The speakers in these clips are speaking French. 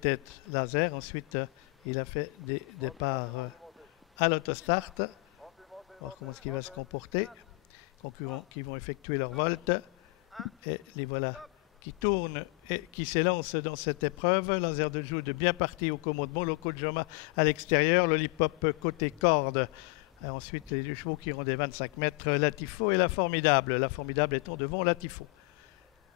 tête laser. Ensuite, il a fait des départs à l'autostart. On va voir comment est-ce qu'il va se comporter. Concurrents qui vont effectuer leur volte. Et les voilà qui tournent et qui s'élancent dans cette épreuve. Laser de Jude bien parti au commandement. Loco Joma à l'extérieur. Lollipop côté corde. Et ensuite, les deux chevaux qui iront des 25 mètres. Latifo et la Formidable. La Formidable étant devant Latifo.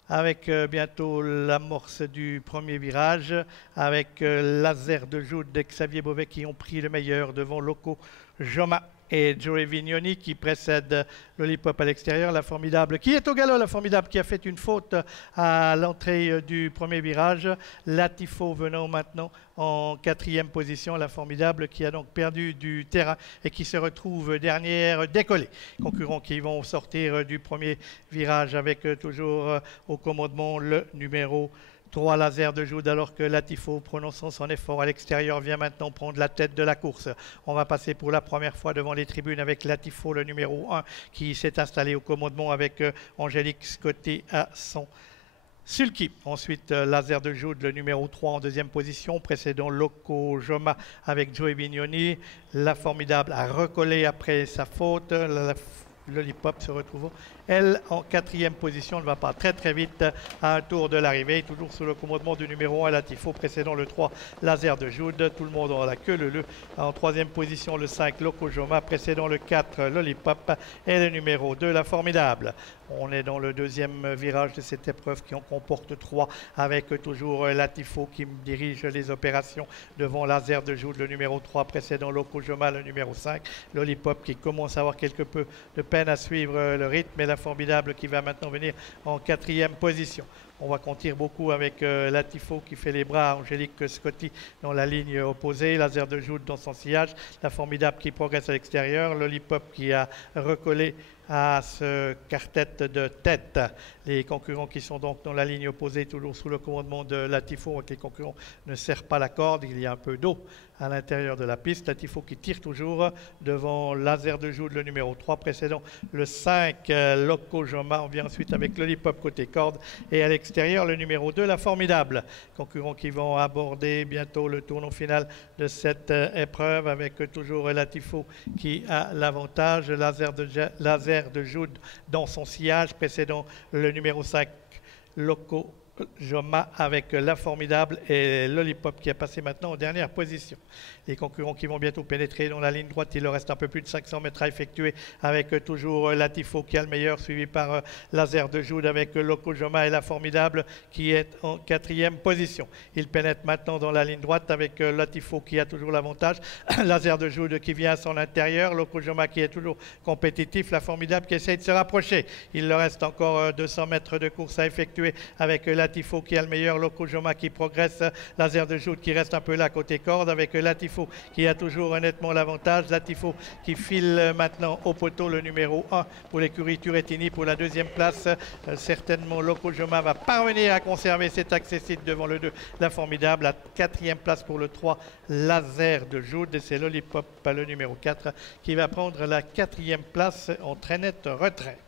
Avec bientôt l'amorce du premier virage, avec Laser de Jude et Xavier Beauvais qui ont pris le meilleur devant Loco Joma et Joey Vignoni qui précède Lollipop à l'extérieur. La Formidable qui est au galop, la Formidable qui a fait une faute à l'entrée du premier virage. Latifo venant maintenant en 4e position. La Formidable qui a donc perdu du terrain et qui se retrouve dernière décollée. Concurrents qui vont sortir du premier virage avec toujours au commandement le numéro 3 Laser de Jude, alors que Latifo, prononçant son effort à l'extérieur, vient maintenant prendre la tête de la course. On va passer pour la première fois devant les tribunes avec Latifo, le numéro 1, qui s'est installé au commandement avec Angélique Scotty à son sulky. Ensuite, Laser de Jude, le numéro 3 en 2e position, précédant Loco Joma avec Joey Vignoni. La Formidable a recollé après sa faute. Lollipop se retrouve, elle, en 4e position. Elle ne va pas très très vite à un tour de l'arrivée, toujours sous le commandement du numéro 1 Latifo, précédant le 3 Laser de Jude. Tout le monde aura la queue leu. En 3e position, le 5 Loco Joma, précédant le 4 Lollipop et le numéro 2 La Formidable. On est dans le 2e virage de cette épreuve qui en comporte 3, avec toujours Latifo qui dirige les opérations devant Laser de Jude, le numéro 3, précédant Loco Joma, le numéro 5. Lollipop qui commence à avoir quelque peu de peine à suivre le rythme, et La Formidable qui va maintenant venir en 4e position. On va compter beaucoup avec Latifo qui fait les bras à Angélique Scotty dans la ligne opposée. Laser de Jude dans son sillage. La Formidable qui progresse à l'extérieur. Lollipop qui a recollé à ce quartet de tête. Les concurrents qui sont donc dans la ligne opposée, toujours sous le commandement de Latifo. Les concurrents ne serrent pas la corde. Il y a un peu d'eau à l'intérieur de la piste. Latifo qui tire toujours devant Laser de Jude, le numéro 3, précédant le 5 Loco Joma. On vient ensuite avec Lollipop côté corde et à l'extérieur le numéro 2 La Formidable. Concurrents qui vont aborder bientôt le tournant final de cette épreuve avec toujours Latifo qui a l'avantage. Laser de Jude dans son sillage, précédant le numéro 5 Loco Joma avec La Formidable et Lollipop qui a passé maintenant en dernière position. Les concurrents qui vont bientôt pénétrer dans la ligne droite, il leur reste un peu plus de 500 mètres à effectuer avec toujours Latifo qui a le meilleur, suivi par Laser de Jude avec Loco Joma et La Formidable qui est en 4e position. Il pénètre maintenant dans la ligne droite avec Latifo qui a toujours l'avantage. Laser de Jude qui vient à son intérieur, Loco Joma qui est toujours compétitif, La Formidable qui essaie de se rapprocher. Il leur reste encore 200 mètres de course à effectuer avec Latifo qui a le meilleur, Loco Joma qui progresse, Laser de Jude qui reste un peu là côté corde avec Latifo qui a toujours honnêtement l'avantage. Latifo qui file maintenant au poteau, le numéro 1 pour l'écurie Turrettini pour la 2e place. Certainement Loco Joma va parvenir à conserver cet accessible devant le 2 La Formidable. La 4e place pour le 3 Laser de Jude, et c'est Lollipop, le numéro 4, qui va prendre la 4e place en très net retrait.